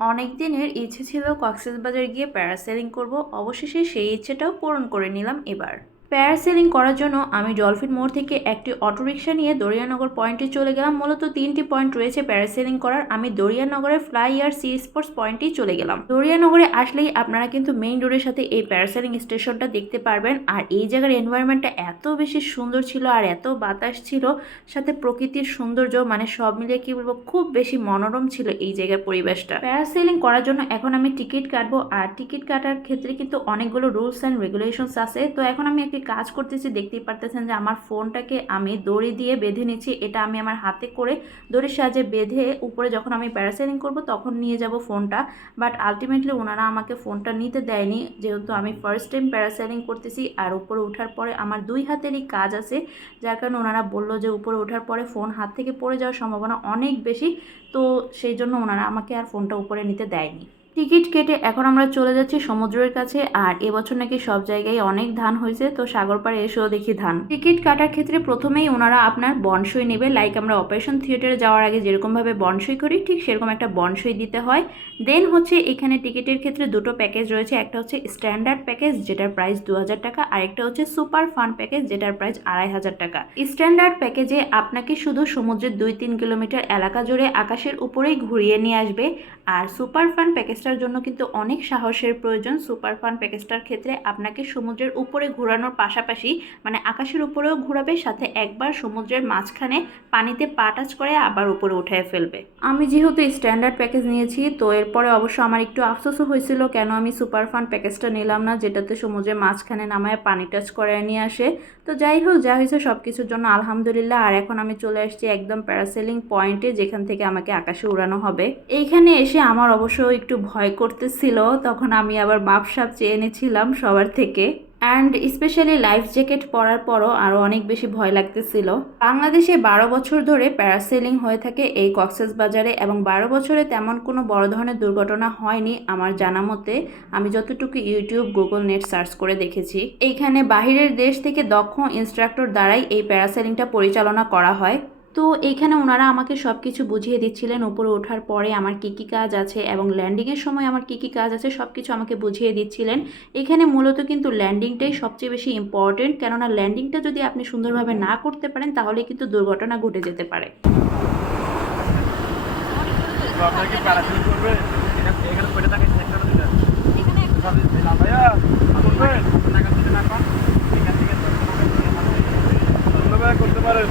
অনেক দিনের ইচ্ছে ছিল কক্সবাজার গিয়ে প্যারাসেলিং করব, অবশেষে সেই ইচ্ছেটাও পূরণ করে নিলাম এবার। প্যারাসেলিং করার জন্য আমি ডলফিন মোড় থেকে একটি অটোরিকশা নিয়ে দরিয়ানগর পয়েন্টে চলে গেলাম। মূলত 3টি পয়েন্ট রয়েছে প্যারাসেলিং করার। আমি দরিয়ানগরের ফ্লাই আর সি স্পোর্টস পয়েন্টেই চলে গেলাম। দরিয়ানগরে আসলেই আপনারা কিন্তু মেইন রোডের সাথে এই প্যারাসেলিং স্টেশনটা দেখতে পারবেন। আর এই জায়গার এনভায়রনমেন্টটা এত বেশি সুন্দর ছিল আর এত বাতাস ছিল, সাথে প্রকৃতির সৌন্দর্য, মানে সব মিলিয়ে কি বলবো, খুব বেশি মনোরম ছিল এই জায়গার পরিবেশটা। প্যারাসেলিং করার জন্য এখন আমি টিকিট কাটবো, আর টিকিট কাটার ক্ষেত্রে কিন্তু অনেকগুলো রুলস অ্যান্ড রেগুলেশনস আছে। তো এখন আমি একটি কাজ করতেছি, দেখতেই পারতেছেন যে আমার ফোনটাকে আমি দড়ি দিয়ে বেঁধে নিচ্ছি। এটা আমি আমার হাতে করে দড়ির সাহায্যে বেঁধে উপরে যখন আমি প্যারাসেলিং করব তখন নিয়ে যাব ফোনটা। বাট আলটিমেটলি ওনারা আমাকে ফোনটা নিতে দেয়নি, যেহেতু আমি ফার্স্ট টাইম প্যারাসেলিং করতেছি। আর উপরে ওঠার পরে আমার 2 হাতেরই কাজ আছে, যার কারণে ওনারা বললো যে উপরে ওঠার পরে ফোন হাত থেকে পড়ে যাওয়ার সম্ভাবনা অনেক বেশি। তো সেই জন্য ওনারা আমাকে আর ফোনটা উপরে নিতে দেয়নি। টিকিট কেটে এখন আমরা চলে যাচ্ছি সমুদ্রের কাছে। আর এবছর নাকি সব জায়গায় অনেক ধান হয়েছে, তো সাগর পাড়ে এসেও দেখি ধান। টিকিট কাটার ক্ষেত্রে প্রথমেই ওনারা আপনার বনসই নেবে, লাইক আমরা অপারেশন থিয়েটারে যাওয়ার আগে যেরকমভাবে বনসই করি ঠিক সেরকম একটা বনসই দিতে হয়। দেন হচ্ছে এখানে টিকিটের ক্ষেত্রে দুটো প্যাকেজ রয়েছে, একটা হচ্ছে স্ট্যান্ডার্ড প্যাকেজ যেটার প্রাইস 2000 টাকা, আর একটা হচ্ছে সুপার ফান প্যাকেজ যেটার প্রাইস 2500 টাকা। স্ট্যান্ডার্ড প্যাকেজে আপনাকে শুধু সমুদ্রের 2-3 কিলোমিটার এলাকা জুড়ে আকাশের উপরেই ঘুরিয়ে নিয়ে আসবে। আর সুপার ফান প্যাকেজটার জন্য কিন্তু অনেক সাহসের প্রয়োজন। সুপার ফান প্যাকেজটার ক্ষেত্রে আপনাকে সমুদ্রের উপরে ঘোরানোর পাশাপাশি মানে আকাশের উপরেও ঘোরাবে, সাথে একবার সমুদ্রের মাঝখানে পানিতে পা টাচ করে আবার উপরে উঠায় ফেলবে। আমি যেহেতু স্ট্যান্ডার্ড প্যাকেজ নিয়েছি, তো এরপরে অবশ্য আমার একটু আফসোসও হয়েছিল কেন আমি সুপার ফান প্যাকেজটা নিলাম না, যেটাতে সমুদ্রের মাঝখানে নামায় পানি টাচ করে নিয়ে আসে। তো যাই হোক, যা হয়েছে সব কিছুর জন্য আলহামদুলিল্লাহ। আর এখন আমি চলে আসছি একদম প্যারাসেলিং পয়েন্টে, যেখান থেকে আমাকে আকাশে উড়ানো হবে। এইখানে এসে আমার অবশ্য একটু ভয় করতেছিল, তখন আমি আবার মাপসাপ চেয়ে এনেছিলাম সবার থেকে। অ্যান্ড স্পেশালি লাইফ জ্যাকেট পরার পরও আরও অনেক বেশি ভয় লাগতেছিল। বাংলাদেশে 12 বছর ধরে প্যারাসেলিং হয়ে থাকে এই কক্সবাজারে, এবং 12 বছরে তেমন কোনো বড় ধরনের দুর্ঘটনা হয়নি আমার জানা মতে, আমি যতটুকু ইউটিউব গুগল নেট সার্চ করে দেখেছি। এইখানে বাহিরের দেশ থেকে দক্ষ ইনস্ট্রাক্টর দ্বারাই এই প্যারাসেলিংটা পরিচালনা করা হয়। তো এইখানে ওনারা আমাকে সব কিছু বুঝিয়ে দিচ্ছিলেন, উপরে ওঠার পরে আমার কি কি কাজ আছে এবং ল্যান্ডিংয়ের সময় আমার কি কি কাজ আছে সব কিছু আমাকে বুঝিয়ে দিচ্ছিলেন। এখানে মূলত কিন্তু ল্যান্ডিংটাই সবচেয়ে বেশি ইম্পর্টেন্ট, কেননা ল্যান্ডিংটা যদি আপনি সুন্দরভাবে না করতে পারেন তাহলে কিন্তু দুর্ঘটনা ঘটে যেতে পারে। করতে পারেন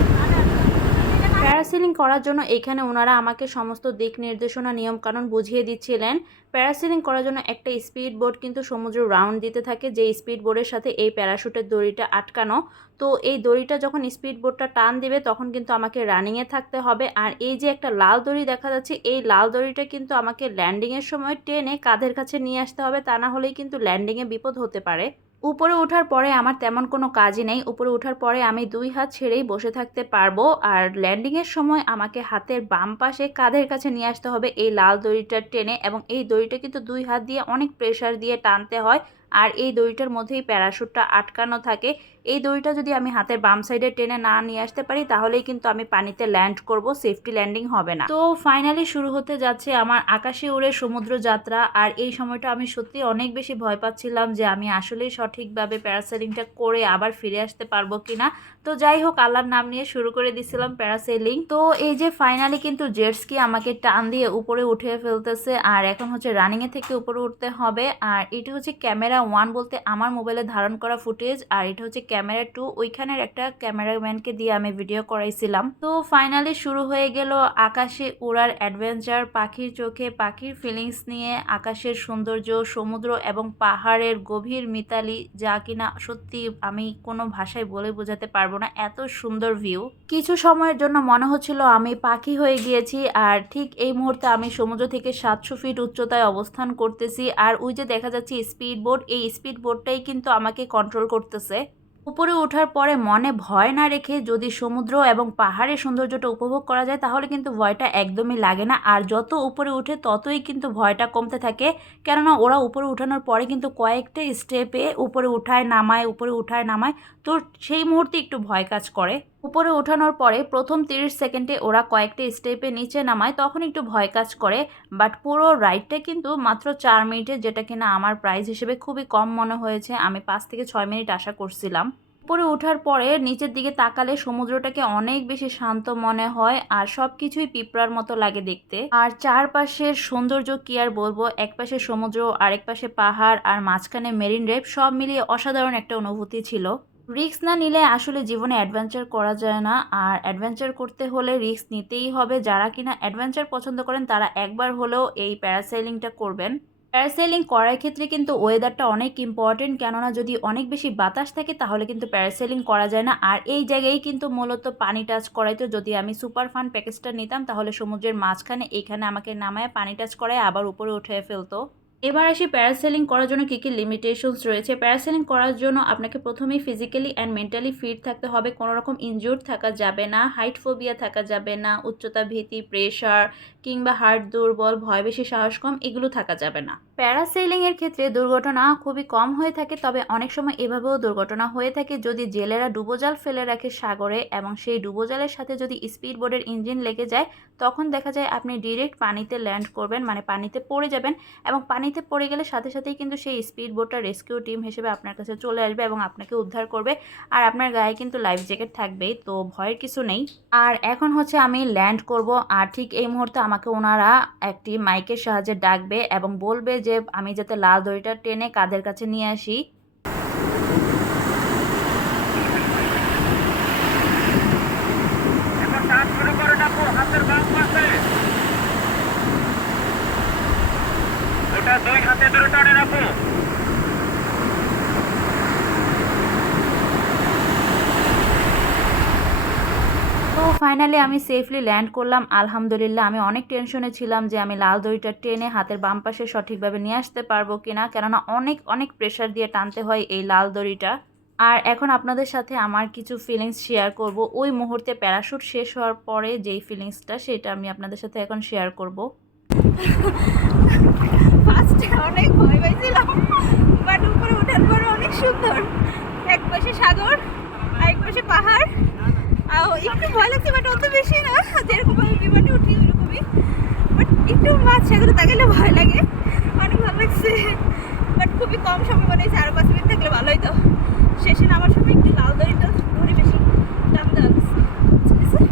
প্যারাসেলিং করার জন্য এখানে ওনারা আমাকে সমস্ত দিক নির্দেশনা নিয়মকানুন বুঝিয়ে দিচ্ছিলেন। প্যারাসেলিং করার জন্য একটা স্পিড বোট কিন্তু সমুদ্র রাউন্ড দিতে থাকে, যে স্পিড বোর্ডের সাথে এই প্যারাশুটের দড়িটা আটকানো। তো এই দড়িটা যখন স্পিড বোটটা টান দেবে তখন কিন্তু আমাকে রানিংয়ে থাকতে হবে। আর এই যে একটা লাল দড়ি দেখা যাচ্ছে, এই লাল দড়িটা কিন্তু আমাকে ল্যান্ডিংয়ের সময় টেনে কাঁধের কাছে নিয়ে আসতে হবে, তা না হলেই কিন্তু ল্যান্ডিংয়ে বিপদ হতে পারে। উপরে ওঠার পরে আমার তেমন কোনো কাজই নেই, উপরে ওঠার পরে আমি 2 হাত ছেড়েই বসে থাকতে পারবো। আর ল্যান্ডিংয়ের সময় আমাকে হাতের বাম পাশে কাঁধের কাছে নিয়ে আসতে হবে এই লাল দড়িটা টেনে, এবং এই দড়িটা কিন্তু 2 হাত দিয়ে অনেক প্রেসার দিয়ে টানতে হয়। আর এই দড়িটার মধ্যেই প্যারাশুটটা আটকানো থাকে। এই দড়িটা যদি আমি হাতের বাম সাইডে টেনে না নিয়ে আসতে পারি তাহলেই কিন্তু আমি পানিতে ল্যান্ড করব, সেফটি ল্যান্ডিং হবে না। তো ফাইনালি শুরু হতে যাচ্ছে আমার আকাশে উড়ে সমুদ্র যাত্রা। আর এই সময়টা আমি সত্যি অনেক বেশি ভয় পাচ্ছিলাম যে আমি আসলেই সঠিকভাবে প্যারাসেলিংটা করে আবার ফিরে আসতে পারবো কিনা। তো যাই হোক, আল্লাহর নাম নিয়ে শুরু করে দিছিলাম প্যারাসেলিং। তো এই যে ফাইনালি কিন্তু জেটস্কি আমাকে টান দিয়ে উপরে উঠে ফেলতেছে, আর এখন হচ্ছে রানিংয়ে থেকে উপরে উঠতে হবে। আর এটা হচ্ছে ক্যামেরা 1 বলতে আমার মোবাইলে ধারণ করা ফুটেজ, আর এটা হচ্ছে ক্যামেরা 2, ওইখানের একটা ক্যামেরাম্যানকে দিয়ে আমি ভিডিও করাইছিলাম। তো ফাইনালি শুরু হয়ে গেল আকাশে উড়ার অ্যাডভেঞ্চার, পাখির চোখে পাখির ফিলিংস নিয়ে আকাশের সৌন্দর্য, সমুদ্র এবং পাহাড়ের গভীর মিতালি, যা কিনা সত্যি আমি কোনো ভাষায় বলে বোঝাতে পারবো না, এত সুন্দর ভিউ। কিছু সময়ের জন্য মনে হচ্ছিল আমি পাখি হয়ে গিয়েছি। আর ঠিক এই মুহূর্তে আমি সমুদ্র থেকে 700 ফিট উচ্চতায় অবস্থান করতেছি। আর ওই যে দেখা যাচ্ছে স্পিড বোট, এই স্পিড বোটটাই কিন্তু আমাকে কন্ট্রোল করতেছে। উপরে ওঠার পরে মনে ভয় না রেখে যদি সমুদ্র এবং পাহাড়ের সৌন্দর্যটা উপভোগ করা যায় তাহলে কিন্তু ভয়টা একদমই লাগে না। আর যত উপরে উঠে ততই কিন্তু ভয়টা কমতে থাকে, কেননা ওরা উপরে উঠানোর পরে কিন্তু কয়েকটা স্টেপে উপরে উঠায় নামায়, উপরে উঠায় নামায়, তো সেই মুহূর্তে একটু ভয় কাজ করে। উপরে ওঠানোর পরে প্রথম 30 সেকেন্ডে ওরা কয়েকটা স্টেপে নিচে নামায়, তখন একটু ভয় কাজ করে। বাট পুরো রাইডটা কিন্তু মাত্র 4 মিনিটে, যেটা কিনা আমার প্রাইস হিসেবে খুবই কম মনে হয়েছে। আমি 5 থেকে 6 মিনিট আশা করছিলাম। উপরে ওঠার পরে নিচের দিকে তাকালে সমুদ্রটাকে অনেক বেশি শান্ত মনে হয়, আর সব কিছুই পিঁপড়ার মতো লাগে দেখতে। আর চারপাশের সৌন্দর্য কি আর বলবো, এক পাশে সমুদ্র, আরেক পাশে পাহাড়, আর মাঝখানে মেরিন ড্রাইভ, সব মিলিয়ে অসাধারণ একটা অনুভূতি ছিল। রিস্ক না নিলে আসলে জীবনে অ্যাডভেঞ্চার করা যায় না, আর অ্যাডভেঞ্চার করতে হলে রিস্ক নিতেই হবে। যারা কিনা অ্যাডভেঞ্চার পছন্দ করেন তারা একবার হলেও এই প্যারাসেলিংটা করবেন। প্যারাসেলিং করার ক্ষেত্রে কিন্তু ওয়েদারটা অনেক ইম্পর্টেন্ট, কেননা যদি অনেক বেশি বাতাস থাকে তাহলে কিন্তু প্যারাসেলিং করা যায় না। আর এই জায়গায় কিন্তু মূলত পানি টাচ করাইতো। যদি আমি সুপার ফান প্যাকেজটা নিতাম তাহলে সমুদ্রের মাঝখানে এখানে আমাকে নামায় পানি টাচ করায় আবার উপরে উঠে ফেলতো। এবার আসি প্যারাসেলিং করার জন্য কী কী লিমিটেশনস রয়েছে। প্যারাসেলিং করার জন্য আপনাকে প্রথমেই ফিজিক্যালি অ্যান্ড মেন্টালি ফিট থাকতে হবে। কোনো রকম ইনজিউর্ড থাকা যাবে না, হাইট ফোবিয়া থাকা যাবে না, উচ্চতা ভীতি, প্রেশার কিংবা হার্ট দুর্বল, ভয় বেশি, সাহস কম, এগুলো থাকা যাবে না। প্যারাসেলিংয়ের ক্ষেত্রে দুর্ঘটনা খুবই কম হয়ে থাকে, তবে অনেক সময় এভাবেও দুর্ঘটনা হয়ে থাকে যদি জেলেরা ডুবোজাল ফেলে রাখে সাগরে, এবং সেই ডুবোজালের সাথে যদি স্পিড বোটের ইঞ্জিন লেগে যায়, তখন দেখা যায় আপনি ডিরেক্ট পানিতে ল্যান্ড করবেন, মানে পানিতে পড়ে যাবেন, এবং পানিতে পড়ে গেলে সাথে সাথেই কিন্তু সেই স্পিড বোটটা রেস্কিউ টিম হিসেবে আপনার কাছে চলে আসবে এবং আপনাকে উদ্ধার করবে। আর আপনার গায়ে কিন্তু লাইফ জ্যাকেট থাকবেই, তো ভয়ের কিছু নেই। আর এখন হচ্ছে আমি ল্যান্ড করব, আর ঠিক এই মুহূর্তে আমাকে ওনারা একটি মাইকের সাহায্যে ডাকবে এবং বলবে যে আমি যাতে লাল দড়িটা টেনে কাঁধের কাছে নিয়ে আসি। দুই হাতে ধরে টানে রাখো। তো ফাইনালি আমি সেফলি ল্যান্ড করলাম, আলহামদুলিল্লাহ। আমি অনেক টেনশনে ছিলাম যে আমি লাল দড়িটা টেনে হাতের বাম পাশে সঠিকভাবে নিয়ে আসতে পারবো কিনা, কেননা অনেক অনেক প্রেশার দিয়ে টানতে হয় এই লাল দড়িটা। আর এখন আপনাদের সাথে আমার কিছু ফিলিংস শেয়ার করব। ওই মুহূর্তে প্যারাশুট শেষ হওয়ার পরে যেই ফিলিংসটা, সেটা আমি আপনাদের সাথে এখন শেয়ার করব। ফার্স্টে অনেক ভয় পাইছিলাম, বাট উপরে ওঠার পরে অনেক সুন্দর। এক পাশে সাগর, আরেক পাশে পাহাড়। একটু ভয় লাগছে, বাট অত বেশি না, যেরকম আমি বিমানে উঠি ওরকমই। বাট একটু মাছ সাগরে তাকালে ভয় লাগে। অনেক ভালো লাগছে, বাট খুবই কম সময় মনে হয়েছে, আরও 5 মিনিট থাকলে ভালো হতো। শেষে নামার সময় একটু লাল দড়িটা ধরে বেশি টান দেওয়া গেছে।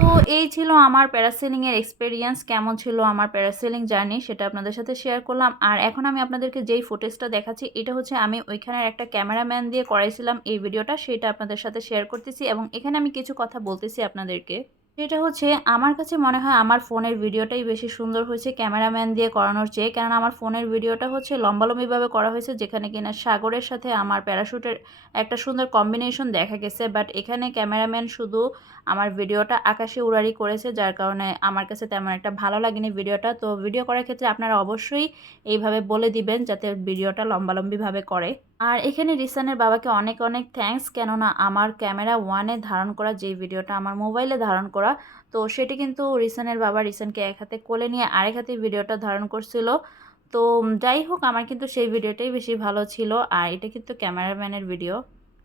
তো এই ছিল আমার প্যারাসেলিংয়ের এক্সপেরিয়েন্স। কেমন ছিল আমার প্যারাসেলিং জার্নি সেটা আপনাদের সাথে শেয়ার করলাম। আর এখন আমি আপনাদেরকে যেই ফুটেজটা দেখাচ্ছি, এটা হচ্ছে আমি ওইখানের একটা ক্যামেরাম্যান দিয়ে করাইছিলাম এই ভিডিওটা, সেটা আপনাদের সাথে শেয়ার করতেছি এবং এখানে আমি কিছু কথা বলতেছি আপনাদেরকে। সেটা হচ্ছে আমার কাছে মনে হয় আমার ফোনের ভিডিওটাই বেশি সুন্দর হয়েছে ক্যামেরাম্যান দিয়ে করানোর চেয়ে, কেননা আমার ফোনের ভিডিওটা হচ্ছে লম্বালম্বিভাবে করা হয়েছে, যেখানে কিনা সাগরের সাথে আমার প্যারাশুটের একটা সুন্দর কম্বিনেশন দেখা গেছে। বাট এখানে ক্যামেরাম্যান শুধু আমার ভিডিওটা আকাশে উড়ারি করেছে, যার কারণে আমার কাছে তেমন একটা ভালো লাগেনি ভিডিওটা। তো ভিডিও করার ক্ষেত্রে আপনারা অবশ্যই এইভাবে বলে দিবেন যাতে ভিডিওটা লম্বালম্বিভাবে করে। আর এখানে রিসানের বাবাকে অনেক অনেক থ্যাঙ্কস, কেননা আমার ক্যামেরা ওয়ানে ধারণ করা যেই ভিডিওটা আমার মোবাইলে ধারণ করা, তো সেটি কিন্তু রিসানের বাবা রিসানকে এক হাতে কোলে নিয়ে আরেক হাতে ভিডিওটা ধারণ করছিল। তো যাই হোক, আমার কিন্তু সেই ভিডিওটাই বেশি ভালো ছিল। আর এটা কিন্তু ক্যামেরাম্যানের ভিডিও।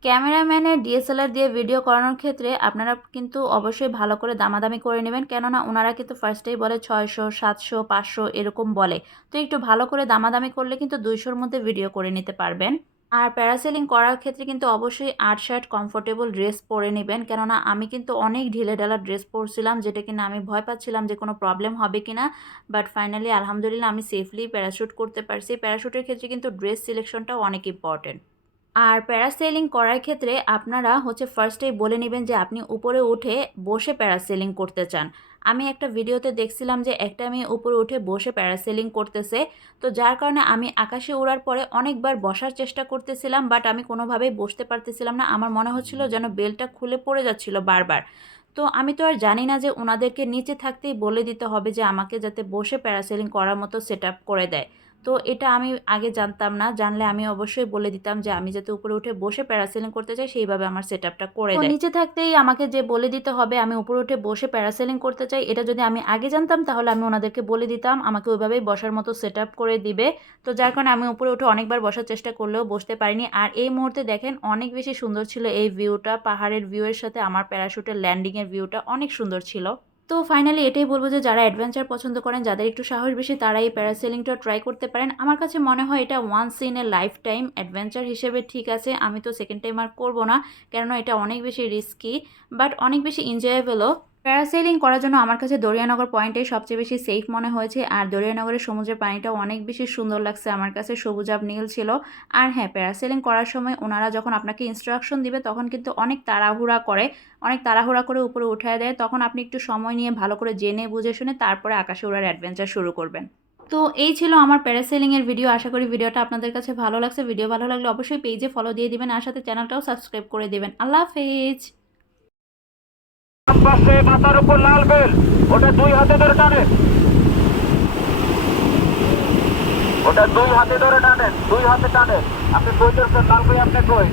ক্যামেরাম্যানের ডিএসএলআর দিয়ে ভিডিও করানোর ক্ষেত্রে আপনারা কিন্তু অবশ্যই ভালো করে দামাদামি করে নেবেন, কেননা ওনারা কিন্তু ফার্স্টেই বলে 600, 700, 500 এরকম বলে। তো একটু ভালো করে দামাদামি করলে কিন্তু 200-র মধ্যে ভিডিও করে নিতে পারবেন। আর প্যারাসেলিং করার ক্ষেত্রে কিন্তু অবশ্যই আর্ট শার্ট কমফোর্টেবল ড্রেস পরে নেবেন, কেননা আমি কিন্তু অনেক ঢিলেঢালা ড্রেস পরছিলাম, যেটা কিনা আমি ভয় পাচ্ছিলাম যে কোনো প্রবলেম হবে কিনা। বাট ফাইনালি আলহামদুলিল্লাহ আমি সেফলি প্যারাশুট করতে পারছি। প্যারাশুটের ক্ষেত্রে কিন্তু ড্রেস সিলেকশনটাও অনেক ইম্পর্টেন্ট। আর প্যারাসেলিং করার ক্ষেত্রে আপনারা হচ্ছে ফার্স্টেই বলে নেবেন যে আপনি উপরে উঠে বসে প্যারাসেলিং করতে চান। আমি একটা ভিডিওতে দেখছিলাম যে একটা মেয়ে উপরে উঠে বসে প্যারাসেলিং করতেছে, তো যার কারণে আমি আকাশে ওড়ার পরে অনেকবার বসার চেষ্টা করতেছিলাম, বাট আমি কোনোভাবেই বসতে পারতেছিলাম না। আমার মনে হচ্ছিল যেন বেলটা খুলে পড়ে যাচ্ছিল বারবার। তো আমি তো আর জানি না যে ওনাদেরকে নিচে থাকতেই বলে দিতে হবে যে আমাকে যাতে বসে প্যারাসেলিং করার মতো সেট আপ করে দেয়। তো এটা আমি আগে জানতাম না, জানলে আমি অবশ্যই বলে দিতাম যে আমি যাতে উপরে উঠে বসে প্যারাসেলিং করতে চাই সেইভাবে আমার সেটআপটা করে দেয়। নিচে থাকতেই আমাকে যে বলে দিতে হবে আমি উপরে উঠে বসে প্যারাসেলিং করতে চাই, এটা যদি আমি আগে জানতাম তাহলে আমি ওনাদেরকে বলে দিতাম, আমাকে ওইভাবেই বসার মতো সেটআপ করে দিবে। তো যার কারণে আমি উপরে উঠে অনেকবার বসার চেষ্টা করলেও বসতে পারিনি। আর এই মুহূর্তে দেখেন অনেক বেশি সুন্দর ছিল এই ভিউটা, পাহাড়ের ভিউয়ের সাথে আমার প্যারাশুটের ল্যান্ডিংয়ের ভিউটা অনেক সুন্দর ছিল। তো ফাইনালি এটাই বলবো যে যারা অ্যাডভেঞ্চার পছন্দ করেন, যাদের একটু সাহস বেশি, তারা এই প্যারাসেলিংটা ট্রাই করতে পারেন। আমার কাছে মনে হয় এটা once in a lifetime adventure হিসেবে ঠিক আছে। আমি তো সেকেন্ড টাইম আর করবো না, কেননা এটা অনেক বেশি রিস্কি বাট অনেক বেশি এনজয়েবলও। প্যারাসেলিং করার জন্য আমার কাছে দরিয়ানগর পয়েন্টটাই সবচেয়ে বেশি সেফ মনে হয়েছে। আর দরিয়ানগরের সমুদ্রের পানিটাও অনেক বেশি সুন্দর লাগছে আমার কাছে, সবুজাভ নীল ছিল। আর হ্যাঁ, প্যারাসেলিং করার সময় ওনারা যখন আপনাকে ইনস্ট্রাকশন দিবে তখন কিন্তু অনেক তাড়াহুড়া করে উপরে উঠায় দেয়। তখন আপনি একটু সময় নিয়ে ভালো করে জেনে বুঝে শুনে তারপরে আকাশে ওড়ার অ্যাডভেঞ্চার শুরু করবেন। তো এই ছিল আমার প্যারাসেলিংয়ের ভিডিও। আশা করি ভিডিওটা আপনাদের কাছে ভালো লাগছে। ভিডিও ভালো লাগলে অবশ্যই পেজে ফলো দিয়ে দিবেন, আর সাথে চ্যানেলটাও সাবস্ক্রাইব করে দেবেন। আল্লাহ হাফেজ। পাশে মাথার উপর লাল বেল, ওটা 2 হাতে ধরে টানেন, ওটা 2 হাতে ধরে টানেন, 2 হাতে টানেন। আপনি কই ধরছেন লাল কই, আপনি কই?